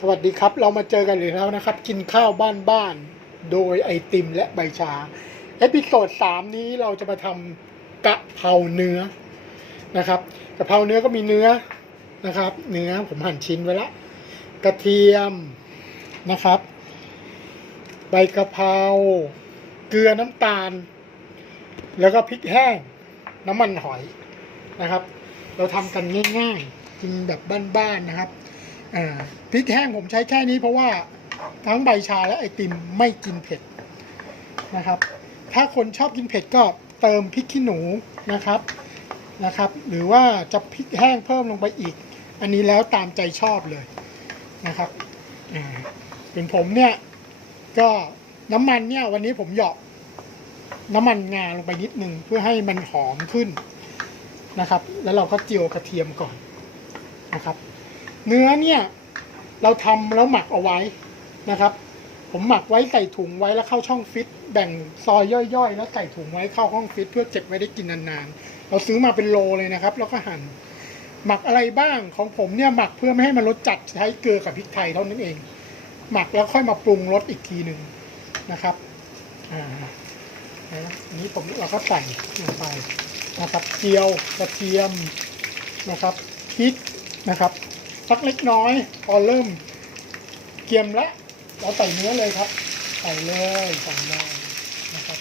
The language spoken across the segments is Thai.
สวัสดีครับ เรามาเจอกันอีกแล้วนะครับ กินข้าวบ้านบ้านๆโดยไอติมและใบชา เอพิโซดสามนี้เราจะมาทำกะเพราเนื้อนะครับกะเพราเนื้อก็มีเนื้อนะครับ เนื้อผมหั่นชิ้นไว้ละกระเทียมนะครับ ใบกะเพราเกลือน้ำตาล แล้วก็พริกแห้งน้ำมันหอยนะครับ เราทำกันง่ายๆกินแบบบ้านๆนะครับ อ่าพริกแห้งผมใช้แค่นี้เพราะว่าทั้งใบชาและไอติมไม่กินเผ็ดนะครับ ถ้าคนชอบกินเผ็ดก็เติมพริกขี้หนูนะครับนะครับ หรือว่าจะพริกแห้งเพิ่มลงไปอีก อันนี้แล้วตามใจชอบเลยนะครับเป็นผมเนี่ยก็น้ำมันเนี่ยวันนี้ผมเหยาะน้ำมันงาลงไปนิดนึงเพื่อให้มันหอมขึ้นนะครับ แล้วเราก็เจียวกระเทียมก่อนนะครับ เนื้อเนี่ยเราทำแล้วหมักเอาไว้นะครับ ผมหมักไว้ใส่ถุงไว้แล้วเข้าช่องฟิต แบ่งซอยย่อยๆ แล้วใส่ถุงไว้เข้าห้องฟิต เพื่อเก็บไว้ได้กินนานๆ เราซื้อมาเป็นโลเลยนะครับ แล้วก็หั่นหมักอะไรบ้างของผมเนี่ยหมักเพื่อไม่ให้มันรสจัดใช้เกลือกับพริกไทยเท่านั้นเอง หมักแล้วค่อยมาปรุงรสอีกทีหนึ่งนะครับอ่านะนนี้ผมเราก็ใส่ลงไปนะครับเจียวกระเทียมนะครับพริกนะครับ สักเล็กน้อย พอเริ่มเกียมแล้วเราใส่เนื้อเลยครับ ใส่เลยใส่เลยนะครับ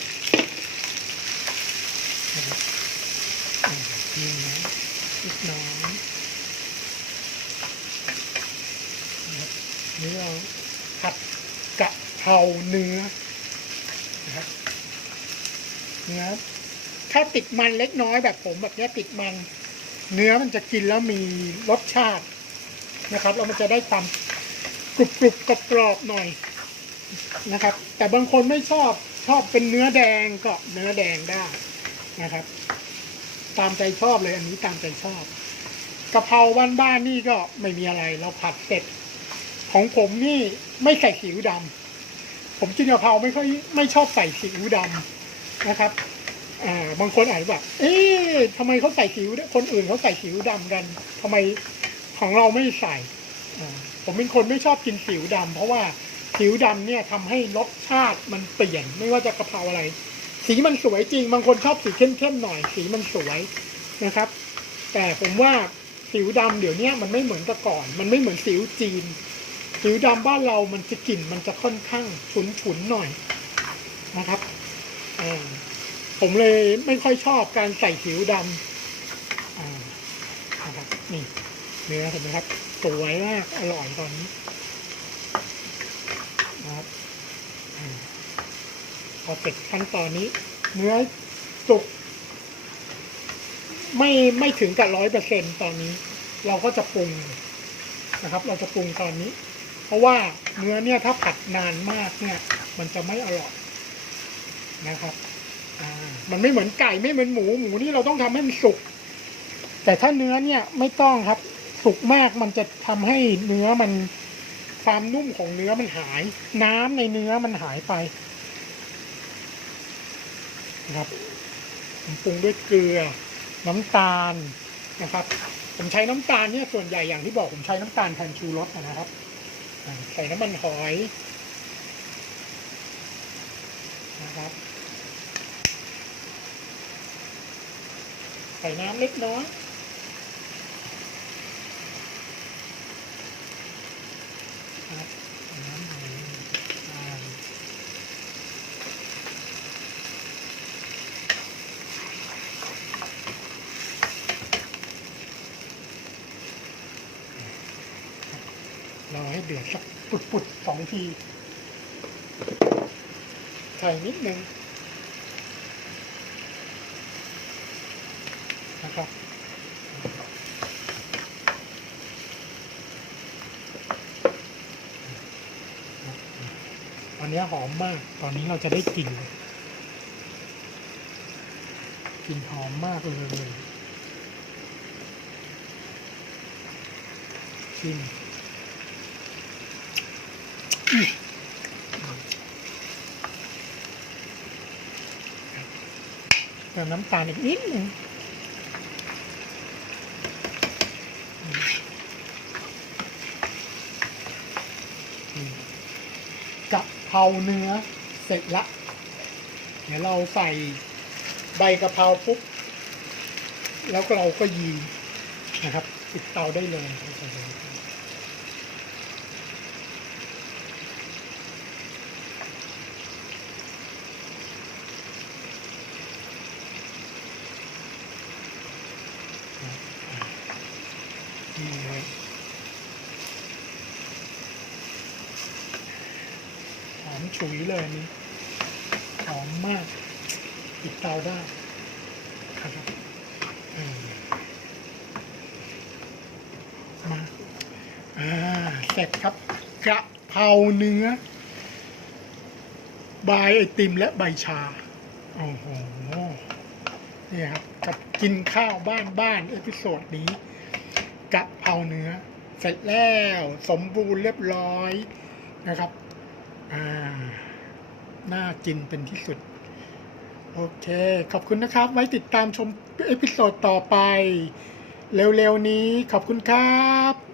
นี่นะเล็กน้อยนี่เราผัดกะเพราเนื้อนะครับเนื้อถ้าติดมันเล็กน้อยแบบผมแบบนี้ติดมัน เนื้อมันจะกินแล้วมีรสชาติ นะครับแล้วมันจะได้ความกรุบกรุบกรอบกรอบๆหน่อยนะครับ แต่บางคนไม่ชอบชอบเป็นเนื้อแดงก็เนื้อแดงได้นะครับ ตามใจชอบเลยอันนี้ตามใจชอบกะเพราบ้านๆนี่ก็ไม่มีอะไร เราผัดเสร็จของผมนี่ไม่ใส่ซีอิ๊วดำผมกินกะเพราไม่ค่อยไม่ชอบใส่ซีอิ๊วดำนะครับบางคนอาจจะแบบ เอ๊ะทำไมเขาใส่ซีอิ๊วคนอื่นเขาใส่ซีอิ๊วดำกันทำไม ของเราไม่ใส่ผมเป็นคนไม่ชอบกินสิวดำเพราะว่าสิวดำเนี่ยทำให้รสชาติมันเปลี่ยนไม่ว่าจะกะเพราอะไร สีมันสวยจริง บางคนชอบสีเข้มๆหน่อย สีมันสวยนะครับ แต่ผมว่าสิวดำเดี๋ยวนี้มันไม่เหมือนแต่ก่อน มันไม่เหมือนสิวจีน สิวดำบ้านเรามันจะกลิ่นมันจะค่อนข้างฉุนๆหน่อยนะครับผมเลยไม่ค่อยชอบการใส่สิวดำนะครับนี่ เนื้อเห็นไหมครับ สวยมาก อร่อยตอนนี้นะครับพอเสร็จขั้นตอนนี้ เนื้อสุกไม่ไม่ถึงกับร้อยเปอร์เซ็นตอนนี้ เราก็จะปรุงนะครับ เราจะปรุงตอนนี้ เพราะว่าเนื้อเนี่ยถ้าผัดนานมากเนี่ย มันจะไม่อร่อยนะครับมันไม่เหมือนไก่ไม่เหมือนหมูหมูนี่เราต้องทำให้มันสุก แต่ถ้าเนื้อเนี่ยไม่ต้องครับ สุกมากมันจะทำให้เนื้อมันความนุ่มของเนื้อมันหาย น้ำในเนื้อมันหายไปนะครับผมปรุงด้วยเกลือน้ำตาลนะครับ ผมใช้น้ำตาลเนี่ยส่วนใหญ่อย่างที่บอกผมใช้น้ำตาลแทนชูรสนะครับ ใส่น้ำมันหอยนะครับ ใส่น้ำเล็กน้อย ครับน้ำหอยอ่าเราให้เดือดสักปุดๆสองทีใส่นิดนึงนะครับ อนนี้หอมมาก ตอนนี้เราจะได้กลิ่นกลิ่นหอมมากเลยชิมอื้อเติมน้ำตาลอีกนิดหนึง ราเนื้อเสร็จละ เดี๋ยวเราใส่ใบกะเพราปุ๊บ แล้วเราก็ยีนะครับปิดเตาได้เลย อมฉุยเลยนี้หอมมากปิดเตาได้ครับมาอ่าเสร็จครับกะเพราเนื้อบายไอติมและใบชา โอ้โหนี่ครับกับกินข้าวบ้านบ้านเอพิโซดนี้กะเพราเนื้อ เสร็จแล้วสมบูรณ์เรียบร้อยนะครับ น่ากินเป็นที่สุด โอเค ขอบคุณนะครับ ไว้ติดตามชมเอพิโซดต่อไป เร็วๆนี้ขอบคุณครับ